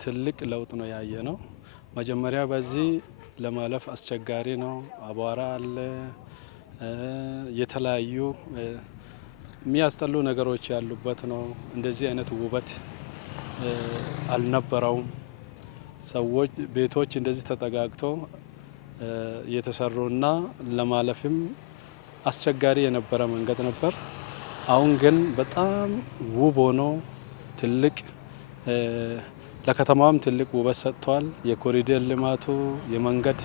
ትልቅ ለውጥ ነው ያየነው። መጀመሪያ በዚህ ለማለፍ አስቸጋሪ ነው። አቧራ አለ፣ የተለያዩ የሚያስጠሉ ነገሮች ያሉበት ነው። እንደዚህ አይነት ውበት አልነበረውም። ሰዎች ቤቶች እንደዚህ ተጠጋግተው የተሰሩና ለማለፍም አስቸጋሪ የነበረ መንገድ ነበር። አሁን ግን በጣም ውብ ሆኖ ትልቅ ለከተማም ትልቅ ውበት ሰጥቷል። የኮሪደር ልማቱ፣ የመንገድ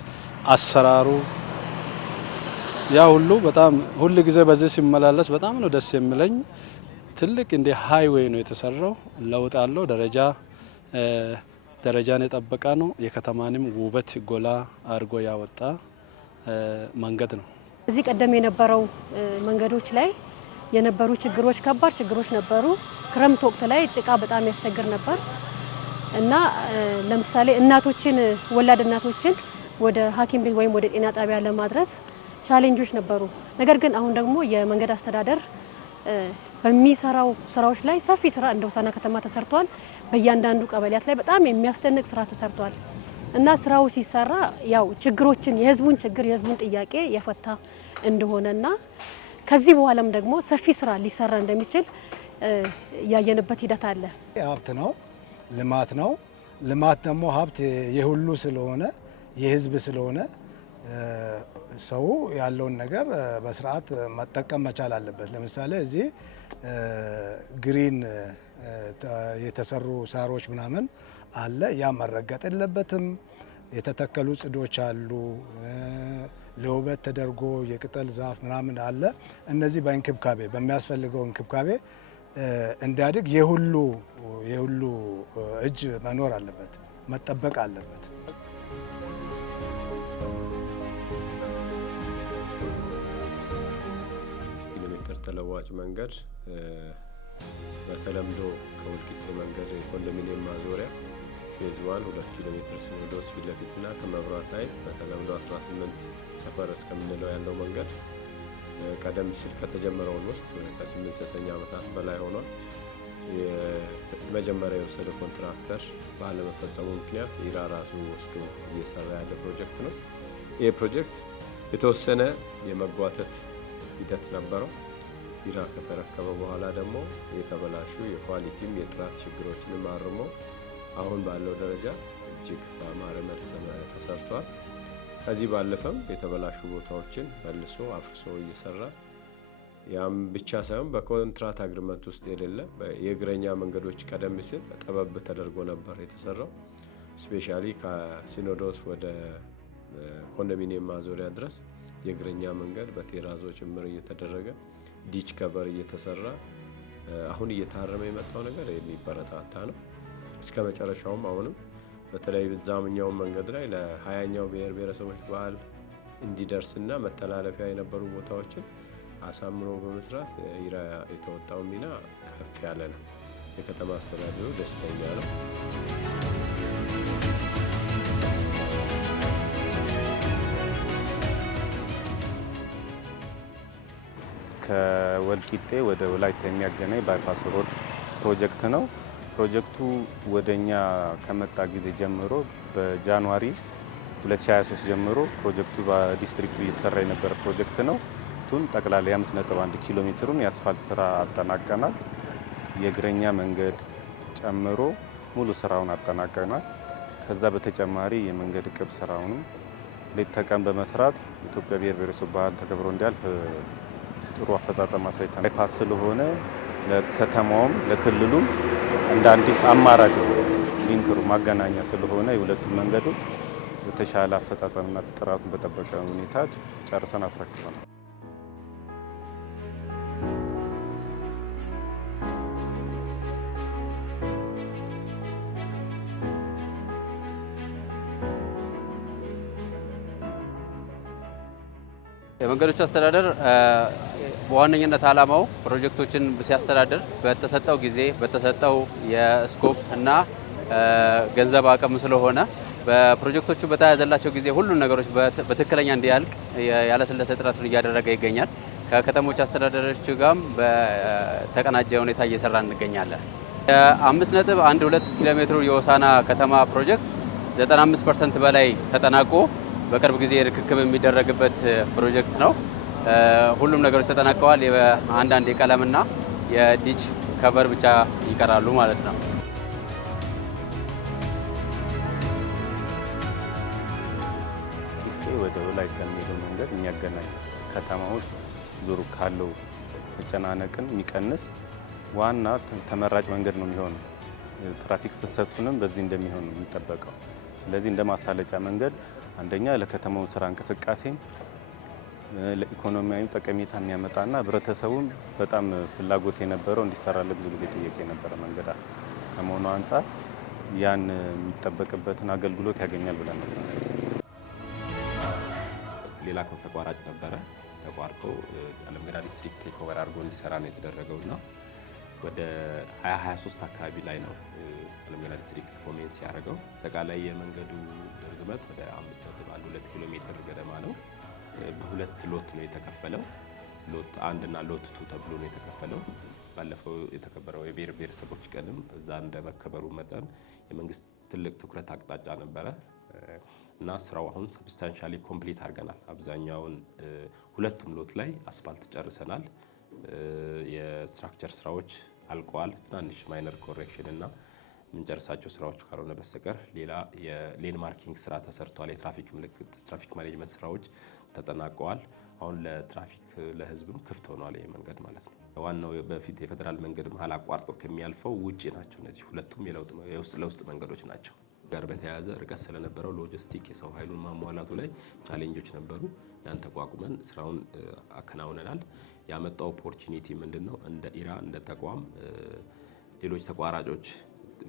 አሰራሩ ያ ሁሉ በጣም ሁል ጊዜ በዚህ ሲመላለስ በጣም ነው ደስ የሚለኝ። ትልቅ እንደ ሃይዌይ ነው የተሰራው። ለውጥ አለው። ደረጃን የጠበቀ ነው። የከተማንም ውበት ጎላ አድርጎ ያወጣ መንገድ ነው። እዚህ ቀደም የነበረው መንገዶች ላይ የነበሩ ችግሮች ከባድ ችግሮች ነበሩ። ክረምት ወቅት ላይ ጭቃ በጣም ያስቸግር ነበር እና ለምሳሌ ወላድ እናቶችን ወደ ሐኪም ቤት ወይም ወደ ጤና ጣቢያ ለማድረስ ቻሌንጆች ነበሩ። ነገር ግን አሁን ደግሞ የመንገድ አስተዳደር በሚሰራው ስራዎች ላይ ሰፊ ስራ እንደ ሆሳዕና ከተማ ተሰርቷል። በእያንዳንዱ ቀበሌያት ላይ በጣም የሚያስደንቅ ስራ ተሰርቷል እና ስራው ሲሰራ ያው የህዝቡን ጥያቄ የፈታ እንደሆነና ከዚህ በኋላም ደግሞ ሰፊ ስራ ሊሰራ እንደሚችል ያየንበት ሂደት አለ። ሀብት ነው፣ ልማት ነው። ልማት ደግሞ ሀብት የሁሉ ስለሆነ የህዝብ ስለሆነ ሰው ያለውን ነገር በስርዓት መጠቀም መቻል አለበት። ለምሳሌ እዚህ ግሪን የተሰሩ ሳሮች ምናምን አለ። ያ መረገጥ የለበትም። የተተከሉ ጽዶች አሉ። ለውበት ተደርጎ የቅጠል ዛፍ ምናምን አለ። እነዚህ በሚያስፈልገው እንክብካቤ እንዲያድግ የሁሉ እጅ መኖር አለበት፣ መጠበቅ አለበት። ኪሎሜትር ተለዋጭ መንገድ በተለምዶ ከወልቂጤ መንገድ የኮንዶሚኒየም ማዞሪያ ፌዝ 1 2 ኪሎ ሜትር ሲኖዶስ ፊት ለፊትና ከመብራት ኃይል በተለምዶ 18 ሰፈር እስከምንለው ያለው መንገድ ቀደም ሲል ከተጀመረው ውስጥ ከ8-9 ዓመታት በላይ ሆኗል። የመጀመሪያ የወሰደ ኮንትራክተር ባለመፈጸሙ ምክንያት ኢራ ራሱ ወስዶ እየሰራ ያለ ፕሮጀክት ነው። ይህ ፕሮጀክት የተወሰነ የመጓተት ሂደት ነበረው። ኢራ ከተረከበ በኋላ ደግሞ የተበላሹ የኳሊቲም የጥራት ችግሮችንም አርሞ አሁን ባለው ደረጃ እጅግ በአማረ መልክ ተሰርቷል። ከዚህ ባለፈም የተበላሹ ቦታዎችን መልሶ አፍርሶ እየሰራ ያም ብቻ ሳይሆን በኮንትራት አግሪመንት ውስጥ የሌለ የእግረኛ መንገዶች ቀደም ሲል ጠበብ ተደርጎ ነበር የተሰራው። ስፔሻሊ ከሲኖዶስ ወደ ኮንዶሚኒየም ማዞሪያ ድረስ የእግረኛ መንገድ በቴራዞ ጭምር እየተደረገ ዲች ከቨር እየተሰራ አሁን እየታረመ የመጣው ነገር የሚበረታታ ነው። እስከ መጨረሻውም አሁንም በተለይ በዛምኛው መንገድ ላይ ለ20ኛው ብሔር ብሔረሰቦች በዓል እንዲደርስና መተላለፊያ የነበሩ ቦታዎችን አሳምሮ በመስራት ኢራ የተወጣው ሚና ከፍ ያለ ነው። የከተማ አስተዳደሩ ደስተኛ ነው። ከወልቂጤ ወደ ወላይታ የሚያገናኝ ባይፓስ ሮድ ፕሮጀክት ነው። ፕሮጀክቱ ወደኛ ከመጣ ጊዜ ጀምሮ በጃንዋሪ 2023 ጀምሮ ፕሮጀክቱ በዲስትሪክቱ እየተሰራ የነበረ ፕሮጀክት ነው። ጠቅላላ 5.1 ኪሎ ሜትሩን የአስፋልት ስራ አጠናቀናል። የእግረኛ መንገድ ጨምሮ ሙሉ ስራውን አጠናቀናል። ከዛ በተጨማሪ የመንገድ ቅብ ስራውንም ሌት ተቀን በመስራት ኢትዮጵያ ብሔር ብሔረሰብ በዓል ተከብሮ እንዲያልፍ ጥሩ አፈጻጸም አሳይተናል። ባይፓስ ስለሆነ ለከተማውም ለክልሉም እንደ አዲስ አማራጭ ሊንክሩ ማገናኛ ስለሆነ የሁለቱም መንገዶች በተሻለ አፈጻጸምና ጥራቱን በጠበቀ ሁኔታ ጨርሰን አስረክበናል። የመንገዶች አስተዳደር በዋነኝነት ዓላማው ፕሮጀክቶችን ሲያስተዳድር በተሰጠው ጊዜ በተሰጠው የስኮፕ እና ገንዘብ አቅም ስለሆነ በፕሮጀክቶቹ በተያዘላቸው ጊዜ ሁሉን ነገሮች በትክክለኛ እንዲያልቅ ያለሰለሰ ጥረቱን እያደረገ ይገኛል። ከከተሞች አስተዳደሮች ጋርም በተቀናጀ ሁኔታ እየሰራ እንገኛለን። የ5.12 ኪሎ ሜትሩ የሆሳዕና ከተማ ፕሮጀክት 95% በላይ ተጠናቆ በቅርብ ጊዜ ርክክብ የሚደረግበት ፕሮጀክት ነው። ሁሉም ነገሮች ተጠናቀዋል። አንዳንድ የቀለምና የዲች ከቨር ብቻ ይቀራሉ ማለት ነው። ወደ ወላይታ የሚሄደው መንገድ የሚያገናኝ ከተማ ውስጥ ዙሩ ካለው መጨናነቅን የሚቀንስ ዋና ተመራጭ መንገድ ነው የሚሆነው። ትራፊክ ፍሰቱንም በዚህ እንደሚሆን ነው የሚጠበቀው። ስለዚህ እንደ ማሳለጫ መንገድ አንደኛ ለከተማው ስራ እንቅስቃሴ ለኢኮኖሚያዊ ጠቀሜታ የሚያመጣና ህብረተሰቡን በጣም ፍላጎት የነበረው እንዲሰራለት ብዙ ጊዜ ጠየቀ የነበረ መንገድ ከመሆኑ አንጻር ያን የሚጠበቅበትን አገልግሎት ያገኛል ብለን ነው። ሌላ ተቋራጭ ነበረ። ተቋርጦ አለም ገና ዲስትሪክት ቴክ ኦቨር አድርጎ እንዲሰራ ነው የተደረገውና ወደ 2023 አካባቢ ላይ ነው አለም ገና ዲስትሪክት ኮሜንስ ያደረገው። አጠቃላይ የመንገዱ ርዝመት ወደ 5.12 ኪሎ ሜትር ገደማ ነው። በሁለት ሎት ነው የተከፈለው። ሎት 1 እና ሎት 2 ተብሎ ነው የተከፈለው። ባለፈው የተከበረው የብሔር ብሔረሰቦች ቀንም እዛ እንደመከበሩ መጠን የመንግስት ትልቅ ትኩረት አቅጣጫ ነበረ እና ስራው አሁን ሰብስታንሻሊ ኮምፕሊት አድርገናል። አብዛኛውን ሁለቱም ሎት ላይ አስፋልት ጨርሰናል። የስትራክቸር ስራዎች አልቀዋል። ትናንሽ ማይነር ኮሬክሽን እና የምንጨርሳቸው ስራዎች ካልሆነ በስተቀር ሌላ የሌን ማርኪንግ ስራ ተሰርቷል። የትራፊክ ምልክት ትራፊክ ማኔጅመንት ስራዎች ተጠናቀዋል። አሁን ለትራፊክ ለህዝብም ክፍት ሆኗል ይሄ መንገድ ማለት ነው። ዋናው በፊት የፌደራል መንገድ መሀል አቋርጦ ከሚያልፈው ውጪ ናቸው። እነዚህ ሁለቱም የውስጥ ለውስጥ መንገዶች ናቸው። ጋር በተያያዘ ርቀት ስለነበረው ሎጂስቲክ የሰው ኃይሉን ማሟላቱ ላይ ቻሌንጆች ነበሩ። ያን ተቋቁመን ስራውን አከናውነናል። ያመጣው ኦፖርቹኒቲ ምንድነው? እንደ ኢራ እንደ ተቋም ሌሎች ተቋራጮች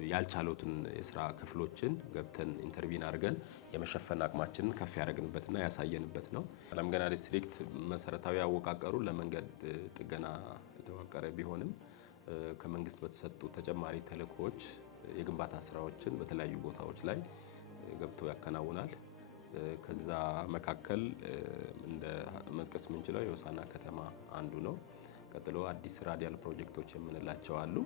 ያልቻሉትን የስራ ክፍሎችን ገብተን ኢንተርቪን አድርገን የመሸፈን አቅማችንን ከፍ ያደረግንበትና ያሳየንበት ነው። አለም ገና ዲስትሪክት መሰረታዊ አወቃቀሩ ለመንገድ ጥገና የተዋቀረ ቢሆንም ከመንግስት በተሰጡ ተጨማሪ ተልእኮዎች የግንባታ ስራዎችን በተለያዩ ቦታዎች ላይ ገብቶ ያከናውናል። ከዛ መካከል እንደ መጥቀስ የምንችለው የሆሳዕና ከተማ አንዱ ነው። ቀጥሎ አዲስ ራዲያል ፕሮጀክቶች የምንላቸው አሉ።